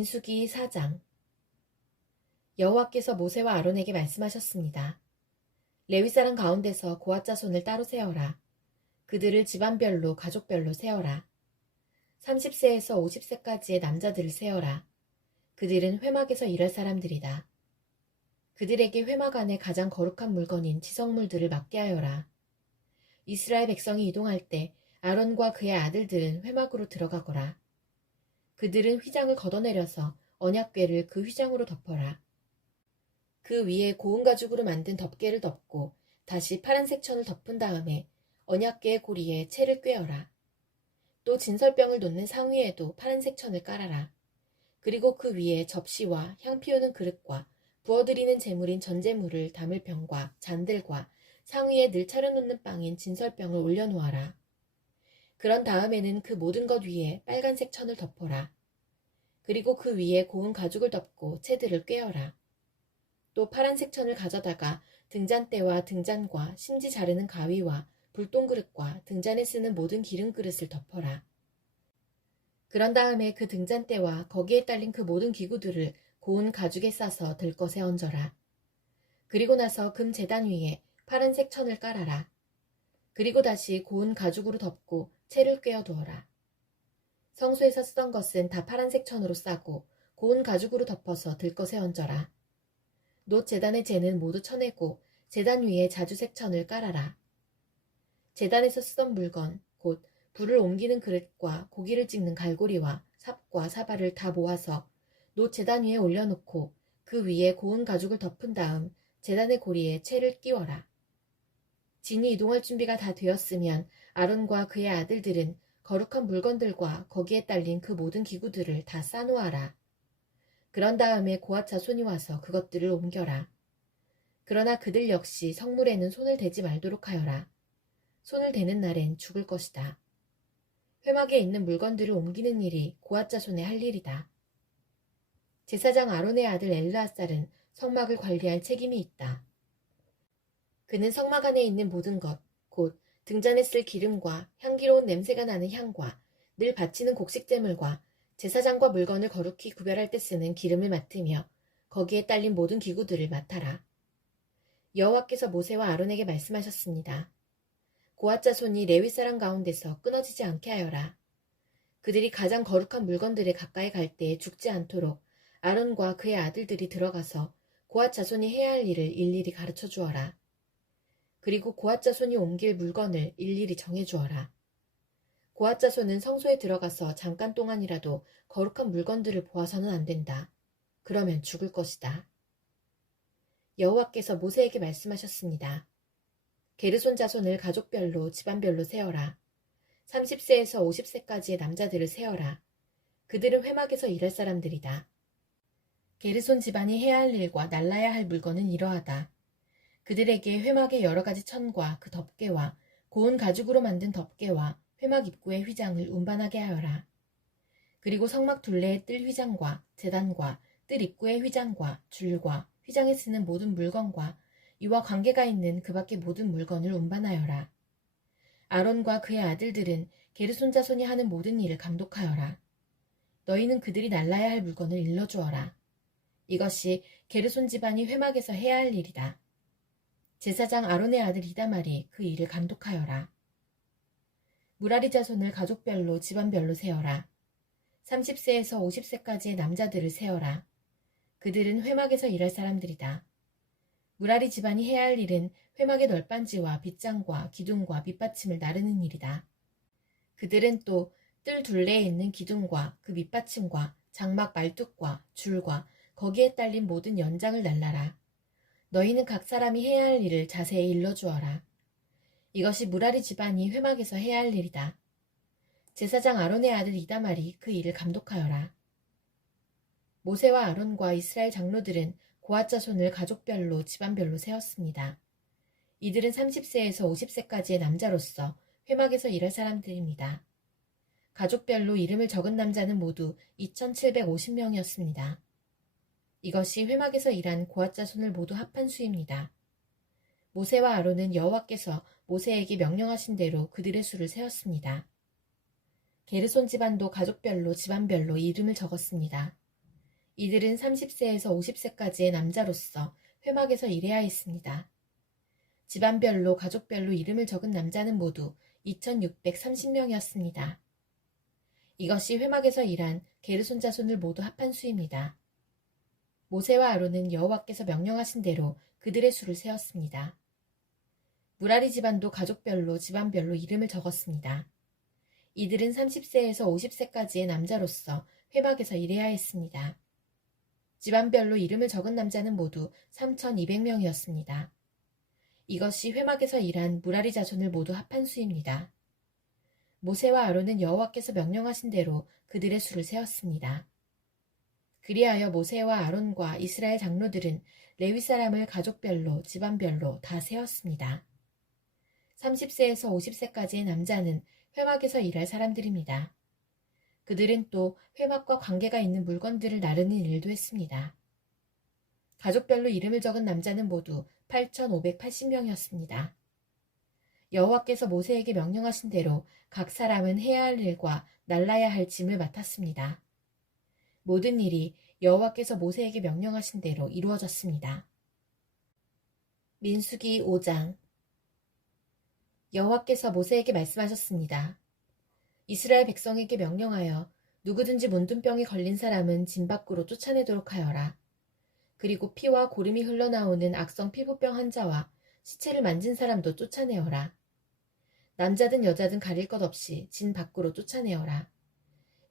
민수기 4장. 여호와께서 모세와 아론에게 말씀하셨습니다. 레위 사람 가운데서 고앗 자손을 따로 세어라. 그들을 집안별로 가족별로 세어라. 30세에서 50세까지의 남자들을 세어라. 그들은 회막에서 일할 사람들이다. 그들에게 회막 안에 가장 거룩한 물건인 지성물들을 맡게 하여라. 이스라엘 백성이 이동할 때 아론과 그의 아들들은 회막으로 들어가거라. 그들은 휘장을 걷어내려서 언약궤를 그 휘장으로 덮어라. 그 위에 고운 가죽으로 만든 덮개를 덮고 다시 파란색 천을 덮은 다음에 언약궤의 고리에 채를 꿰어라. 또 진설병을 놓는 상위에도 파란색 천을 깔아라. 그리고 그 위에 접시와 향 피우는 그릇과 부어드리는 제물인 전제물을 담을 병과 잔들과 상위에 늘 차려놓는 빵인 진설병을 올려놓아라. 그런 다음에는 그 모든 것 위에 빨간색 천을 덮어라. 그리고 그 위에 고운 가죽을 덮고 채들을 꿰어라. 또 파란색 천을 가져다가 등잔대와 등잔과 심지 자르는 가위와 불똥그릇과 등잔에 쓰는 모든 기름 그릇을 덮어라. 그런 다음에 그 등잔대와 거기에 딸린 그 모든 기구들을 고운 가죽에 싸서 들것에 얹어라. 그리고 나서 금 제단 위에 파란색 천을 깔아라. 그리고 다시 고운 가죽으로 덮고 채를 꿰어 두어라. 성소에서 쓰던 것은 다 파란색 천으로 싸고 고운 가죽으로 덮어서 들것에 얹어라. 놋 제단의 재는 모두 쳐내고 제단 위에 자주색 천을 깔아라. 제단에서 쓰던 물건, 곧 불을 옮기는 그릇과 고기를 찍는 갈고리와 삽과 사발을 다 모아서 놋 제단 위에 올려놓고 그 위에 고운 가죽을 덮은 다음 제단의 고리에 채를 끼워라. 진이 이동할 준비가 다 되었으면 아론과 그의 아들들은 거룩한 물건들과 거기에 딸린 그 모든 기구들을 다 싸놓아라. 그런 다음에 고앗 자손이 와서 그것들을 옮겨라. 그러나 그들 역시 성물에는 손을 대지 말도록 하여라. 손을 대는 날엔 죽을 것이다. 회막에 있는 물건들을 옮기는 일이 고앗 자손의 할 일이다. 제사장 아론의 아들 엘르아살은 성막을 관리할 책임이 있다. 그는 성막 안에 있는 모든 것, 곧 등잔에 쓸 기름과 향기로운 냄새가 나는 향과 늘 바치는 곡식제물과 제사장과 물건을 거룩히 구별할 때 쓰는 기름을 맡으며 거기에 딸린 모든 기구들을 맡아라. 여호와께서 모세와 아론에게 말씀하셨습니다. 고앗 자손이 레위 사람 가운데서 끊어지지 않게 하여라. 그들이 가장 거룩한 물건들에 가까이 갈 때에 죽지 않도록 아론과 그의 아들들이 들어가서 고앗 자손이 해야 할 일을 일일이 가르쳐 주어라. 그리고 고앗 자손이 옮길 물건을 일일이 정해 주어라. 고앗 자손은 성소에 들어가서 잠깐 동안이라도 거룩한 물건들을 보아서는 안 된다. 그러면 죽을 것이다. 여호와께서 모세에게 말씀하셨습니다. 게르손 자손을 가족별로 집안별로 세어라. 30세에서 50세까지의 남자들을 세어라. 그들은 회막에서 일할 사람들이다. 게르손 집안이 해야 할 일과 날라야 할 물건은 이러하다. 그들에게 회막의 여러 가지 천과 그 덮개와 고운 가죽으로 만든 덮개와 회막 입구의 휘장을 운반하게 하여라. 그리고 성막 둘레의 뜰 휘장과 제단과 뜰 입구의 휘장과 줄과 휘장에 쓰는 모든 물건과 이와 관계가 있는 그 밖의 모든 물건을 운반하여라. 아론과 그의 아들들은 게르손 자손이 하는 모든 일을 감독하여라. 너희는 그들이 날라야 할 물건을 일러주어라. 이것이 게르손 집안이 회막에서 해야 할 일이다. 제사장 아론의 아들 이다말이 그 일을 감독하여라. 무라리 자손을 가족별로 집안별로 세어라. 30세에서 50세까지의 남자들을 세어라. 그들은 회막에서 일할 사람들이다. 무라리 집안이 해야 할 일은 회막의 널빤지와 빗장과 기둥과 밑받침을 나르는 일이다. 그들은 또 뜰 둘레에 있는 기둥과 그 밑받침과 장막 말뚝과 줄과 거기에 딸린 모든 연장을 날라라. 너희는 각 사람이 해야 할 일을 자세히 일러주어라. 이것이 무라리 집안이 회막에서 해야 할 일이다. 제사장 아론의 아들 이다말이 그 일을 감독하여라. 모세와 아론과 이스라엘 장로들은 고앗 자손을 가족별로 집안별로 세웠습니다. 이들은 30세에서 50세까지의 남자로서 회막에서 일할 사람들입니다. 가족별로 이름을 적은 남자는 모두 2750명이었습니다. 이것이 회막에서 일한 고앗 자손을 모두 합한 수입니다. 모세와 아론은 여호와께서 모세에게 명령하신 대로 그들의 수를 세었습니다. 게르손 집안도 가족별로 집안별로 이름을 적었습니다. 이들은 30세에서 50세까지의 남자로서 회막에서 일해야 했습니다. 집안별로 가족별로 이름을 적은 남자는 모두 2630명이었습니다. 이것이 회막에서 일한 게르손 자손을 모두 합한 수입니다. 모세와 아론은 여호와께서 명령하신 대로 그들의 수를 세었습니다. 무라리 집안도 가족별로 집안별로 이름을 적었습니다. 이들은 30세에서 50세까지의 남자로서 회막에서 일해야 했습니다. 집안별로 이름을 적은 남자는 모두 3200명이었습니다. 이것이 회막에서 일한 무라리 자손을 모두 합한 수입니다. 모세와 아론은 여호와께서 명령하신 대로 그들의 수를 세었습니다. 그리하여 모세와 아론과 이스라엘 장로들은 레위 사람을 가족별로 집안별로 다 세었습니다. 30세에서 50세까지의 남자는 회막에서 일할 사람들입니다. 그들은 또 회막과 관계가 있는 물건들을 나르는 일도 했습니다. 가족별로 이름을 적은 남자는 모두 8580명이었습니다. 여호와께서 모세에게 명령하신 대로 각 사람은 해야 할 일과 날라야 할 짐을 맡았습니다. 모든 일이 여호와께서 모세에게 명령하신 대로 이루어졌습니다. 민수기 5장. 여호와께서 모세에게 말씀하셨습니다. 이스라엘 백성에게 명령하여 누구든지 문둥병이 걸린 사람은 진 밖으로 쫓아내도록 하여라. 그리고 피와 고름이 흘러나오는 악성 피부병 환자와 시체를 만진 사람도 쫓아내어라. 남자든 여자든 가릴 것 없이 진 밖으로 쫓아내어라.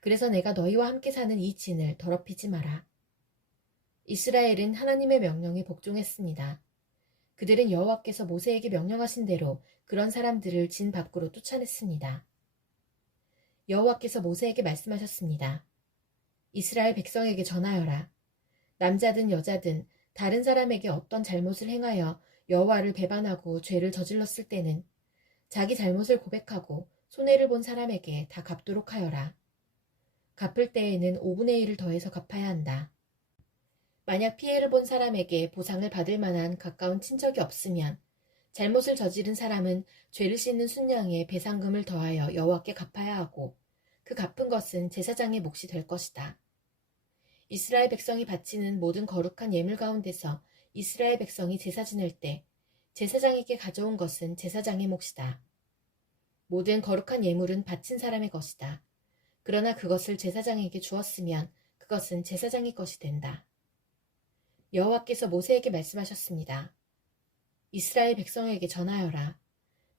그래서 내가 너희와 함께 사는 이 진을 더럽히지 마라. 이스라엘은 하나님의 명령에 복종했습니다. 그들은 여호와께서 모세에게 명령하신 대로 그런 사람들을 진 밖으로 쫓아냈습니다. 여호와께서 모세에게 말씀하셨습니다. 이스라엘 백성에게 전하여라. 남자든 여자든 다른 사람에게 어떤 잘못을 행하여 여호와를 배반하고 죄를 저질렀을 때는 자기 잘못을 고백하고 손해를 본 사람에게 다 갚도록 하여라. 갚을 때에는 5분의 1을 더해서 갚아야 한다. 만약 피해를 본 사람에게 보상을 받을 만한 가까운 친척이 없으면 잘못을 저지른 사람은 죄를 씻는 순양에 배상금을 더하여 여호와께 갚아야 하고 그 갚은 것은 제사장의 몫이 될 것이다. 이스라엘 백성이 바치는 모든 거룩한 예물 가운데서 이스라엘 백성이 제사 지낼 때 제사장에게 가져온 것은 제사장의 몫이다. 모든 거룩한 예물은 바친 사람의 것이다. 그러나 그것을 제사장에게 주었으면 그것은 제사장의 것이 된다. 여호와께서 모세에게 말씀하셨습니다. 이스라엘 백성에게 전하여라.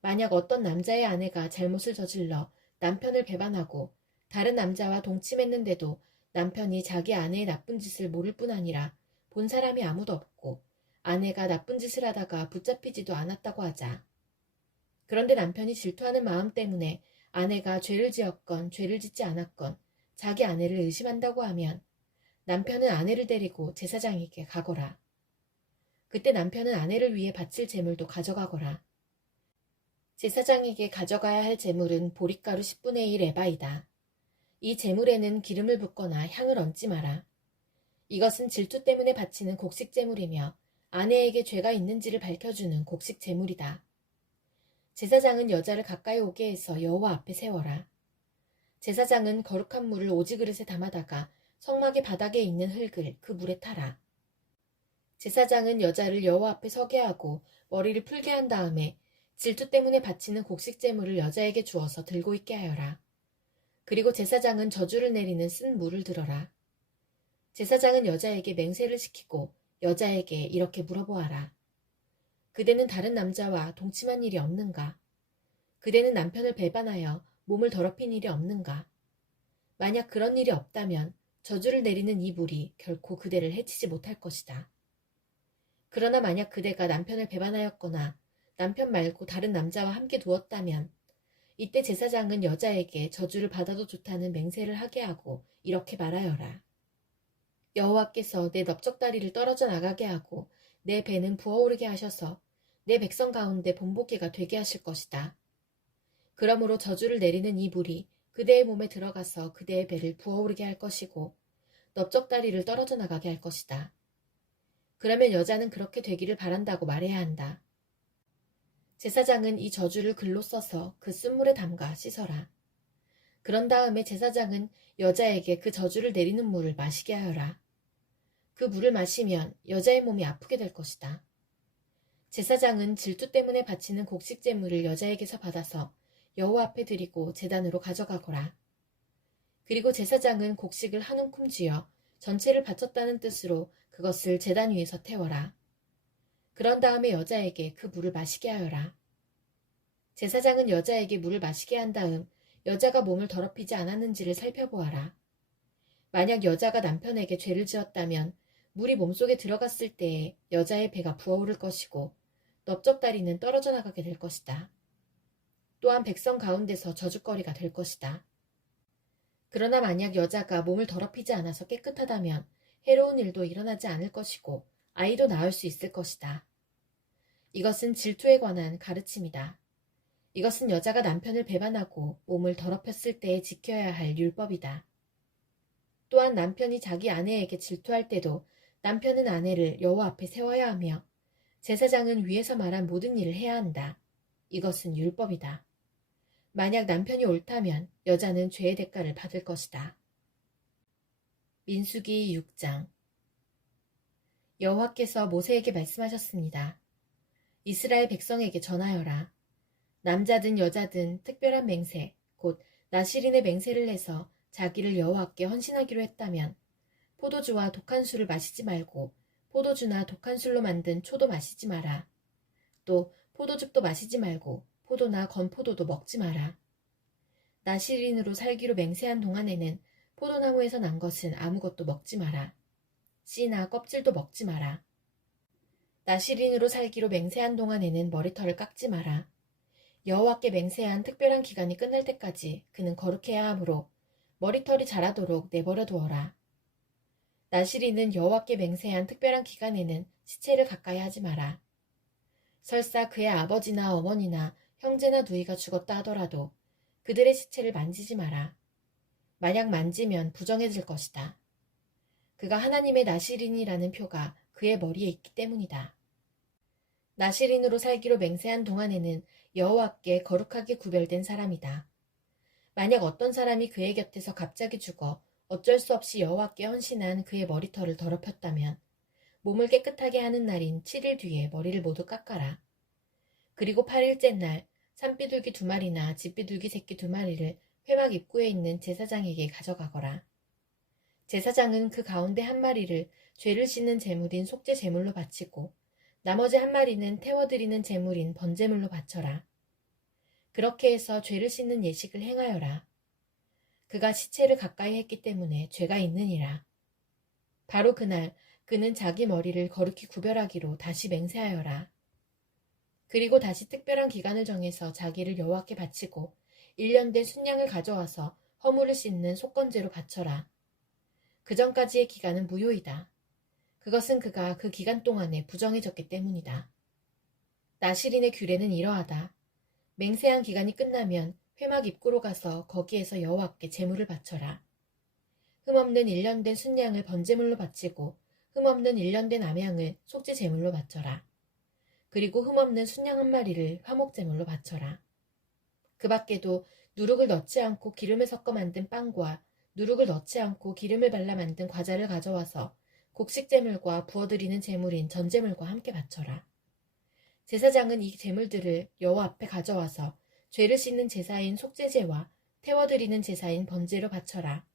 만약 어떤 남자의 아내가 잘못을 저질러 남편을 배반하고 다른 남자와 동침했는데도 남편이 자기 아내의 나쁜 짓을 모를 뿐 아니라 본 사람이 아무도 없고 아내가 나쁜 짓을 하다가 붙잡히지도 않았다고 하자. 그런데 남편이 질투하는 마음 때문에 아내가 죄를 지었건 죄를 짓지 않았건 자기 아내를 의심한다고 하면 남편은 아내를 데리고 제사장에게 가거라. 그때 남편은 아내를 위해 바칠 제물도 가져가거라. 제사장에게 가져가야 할 제물은 보릿가루 10분의 1 에바이다. 이 제물에는 기름을 붓거나 향을 얹지 마라. 이것은 질투 때문에 바치는 곡식 제물이며 아내에게 죄가 있는지를 밝혀주는 곡식 제물이다. 제사장은 여자를 가까이 오게 해서 여호와 앞에 세워라. 제사장은 거룩한 물을 오지그릇에 담아다가 성막의 바닥에 있는 흙을 그 물에 타라. 제사장은 여자를 여호와 앞에 서게 하고 머리를 풀게 한 다음에 질투 때문에 바치는 곡식 제물을 여자에게 주어서 들고 있게 하여라. 그리고 제사장은 저주를 내리는 쓴 물을 들어라. 제사장은 여자에게 맹세를 시키고 여자에게 이렇게 물어보아라. 그대는 다른 남자와 동침한 일이 없는가? 그대는 남편을 배반하여 몸을 더럽힌 일이 없는가? 만약 그런 일이 없다면 저주를 내리는 이 물이 결코 그대를 해치지 못할 것이다. 그러나 만약 그대가 남편을 배반하였거나 남편 말고 다른 남자와 함께 두었다면 이때 제사장은 여자에게 저주를 받아도 좋다는 맹세를 하게 하고 이렇게 말하여라. 여호와께서 내 넓적다리를 떨어져 나가게 하고 내 배는 부어오르게 하셔서 내 백성 가운데 본보기가 되게 하실 것이다. 그러므로 저주를 내리는 이 물이 그대의 몸에 들어가서 그대의 배를 부어오르게 할 것이고 넓적다리를 떨어져 나가게 할 것이다. 그러면 여자는 그렇게 되기를 바란다고 말해야 한다. 제사장은 이 저주를 글로 써서 그 쓴물에 담가 씻어라. 그런 다음에 제사장은 여자에게 그 저주를 내리는 물을 마시게 하여라. 그 물을 마시면 여자의 몸이 아프게 될 것이다. 제사장은 질투 때문에 바치는 곡식 제물을 여자에게서 받아서 여호와 앞에 드리고 제단으로 가져가거라. 그리고 제사장은 곡식을 한 움큼 쥐어 전체를 바쳤다는 뜻으로 그것을 제단 위에서 태워라. 그런 다음에 여자에게 그 물을 마시게 하여라. 제사장은 여자에게 물을 마시게 한 다음 여자가 몸을 더럽히지 않았는지를 살펴보아라. 만약 여자가 남편에게 죄를 지었다면 물이 몸속에 들어갔을 때에 여자의 배가 부어오를 것이고 넓적다리는 떨어져 나가게 될 것이다. 또한 백성 가운데서 저주거리가 될 것이다. 그러나 만약 여자가 몸을 더럽히지 않아서 깨끗하다면 해로운 일도 일어나지 않을 것이고 아이도 낳을 수 있을 것이다. 이것은 질투에 관한 가르침이다. 이것은 여자가 남편을 배반하고 몸을 더럽혔을 때에 지켜야 할 율법이다. 또한 남편이 자기 아내에게 질투할 때도 남편은 아내를 여호와 앞에 세워야 하며 제사장은 위에서 말한 모든 일을 해야 한다. 이것은 율법이다. 만약 남편이 옳다면 여자는 죄의 대가를 받을 것이다. 민수기 6장. 여호와께서 모세에게 말씀하셨습니다. 이스라엘 백성에게 전하여라. 남자든 여자든 특별한 맹세, 곧 나실인의 맹세를 해서 자기를 여호와께 헌신하기로 했다면 포도주와 독한 술을 마시지 말고 포도주나 독한 술로 만든 초도 마시지 마라. 또 포도즙도 마시지 말고 포도나 건포도도 먹지 마라. 나실인으로 살기로 맹세한 동안에는 포도나무에서 난 것은 아무것도 먹지 마라. 씨나 껍질도 먹지 마라. 나실인으로 살기로 맹세한 동안에는 머리털을 깎지 마라. 여호와께 맹세한 특별한 기간이 끝날 때까지 그는 거룩해야 하므로 머리털이 자라도록 내버려 두어라. 나실인은 여호와께 맹세한 특별한 기간에는 시체를 가까이 하지 마라. 설사 그의 아버지나 어머니나 형제나 누이가 죽었다 하더라도 그들의 시체를 만지지 마라. 만약 만지면 부정해질 것이다. 그가 하나님의 나실인이라는 표가 그의 머리에 있기 때문이다. 나실인으로 살기로 맹세한 동안에는 여호와께 거룩하게 구별된 사람이다. 만약 어떤 사람이 그의 곁에서 갑자기 죽어 어쩔 수 없이 여호와께 헌신한 그의 머리털을 더럽혔다면 몸을 깨끗하게 하는 날인 7일 뒤에 머리를 모두 깎아라. 그리고 8일째 날 산비둘기 2마리나 집비둘기 새끼 2마리를 회막 입구에 있는 제사장에게 가져가거라. 제사장은 그 가운데 1마리를 죄를 씻는 제물인 속죄 제물로 바치고 나머지 1마리는 태워드리는 제물인 번제물로 바쳐라. 그렇게 해서 죄를 씻는 예식을 행하여라. 그가 시체를 가까이 했기 때문에 죄가 있느니라. 바로 그날 그는 자기 머리를 거룩히 구별하기로 다시 맹세하여라. 그리고 다시 특별한 기간을 정해서 자기를 여호와께 바치고 1년 된 순양을 가져와서 허물을 씻는 속건제로 바쳐라. 그 전까지의 기간은 무효이다. 그것은 그가 그 기간 동안에 부정해졌기 때문이다. 나실인의 규례는 이러하다. 맹세한 기간이 끝나면 회막 입구로 가서 거기에서 여호와께 제물을 바쳐라. 흠없는 1년 된 순양을 번제물로 바치고 흠없는 1년 된 암양을 속죄 제물로 바쳐라. 그리고 흠없는 순양 1마리를 화목제물로 바쳐라. 그 밖에도 누룩을 넣지 않고 기름을 섞어 만든 빵과 누룩을 넣지 않고 기름을 발라 만든 과자를 가져와서 곡식제물과 부어드리는 제물인 전제물과 함께 바쳐라. 제사장은 이 제물들을 여호와 앞에 가져와서 죄를 씻는 제사인 속죄제와 태워드리는 제사인 번제로 바쳐라.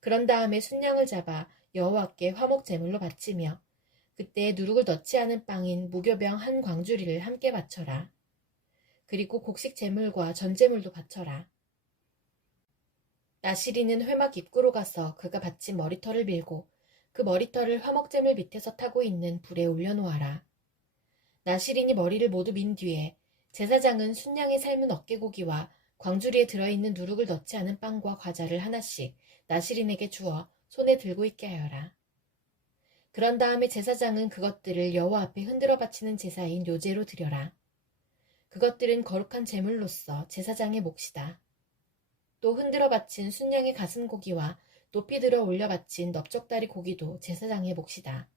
그런 다음에 순양을 잡아 여호와께 화목제물로 바치며 그때 누룩을 넣지 않은 빵인 무교병 1광주리를 함께 바쳐라. 그리고 곡식 제물과 전제물도 바쳐라. 나실인은 회막 입구로 가서 그가 바친 머리털을 밀고 그 머리털을 화목제물 밑에서 타고 있는 불에 올려놓아라. 나실인이 머리를 모두 민 뒤에 제사장은 순양의 삶은 어깨고기와 광주리에 들어있는 누룩을 넣지 않은 빵과 과자를 하나씩 나실인에게 주어 손에 들고 있게 하여라. 그런 다음에 제사장은 그것들을 여호와 앞에 흔들어 바치는 제사인 요제로 드려라. 그것들은 거룩한 제물로서 제사장의 몫이다. 또 흔들어 바친 순양의 가슴고기와 높이 들어 올려 바친 넓적다리 고기도 제사장의 몫이다.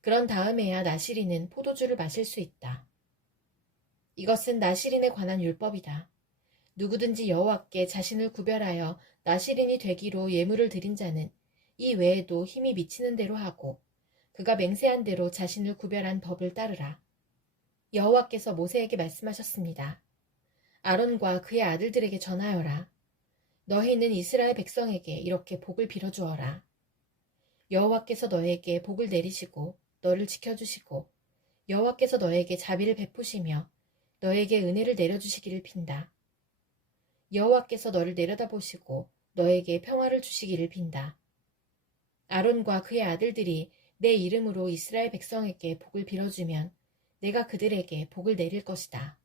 그런 다음에야 나실인은 포도주를 마실 수 있다. 이것은 나실인에 관한 율법이다. 누구든지 여호와께 자신을 구별하여 나실인이 되기로 예물을 드린 자는 이 외에도 힘이 미치는 대로 하고 그가 맹세한 대로 자신을 구별한 법을 따르라. 여호와께서 모세에게 말씀하셨습니다. 아론과 그의 아들들에게 전하여라. 너희는 이스라엘 백성에게 이렇게 복을 빌어주어라. 여호와께서 너에게 복을 내리시고 너를 지켜주시고 여호와께서 너에게 자비를 베푸시며 너에게 은혜를 내려주시기를 빈다. 여호와께서 너를 내려다보시고 너에게 평화를 주시기를 빈다. 아론과 그의 아들들이 내 이름으로 이스라엘 백성에게 복을 빌어주면 내가 그들에게 복을 내릴 것이다.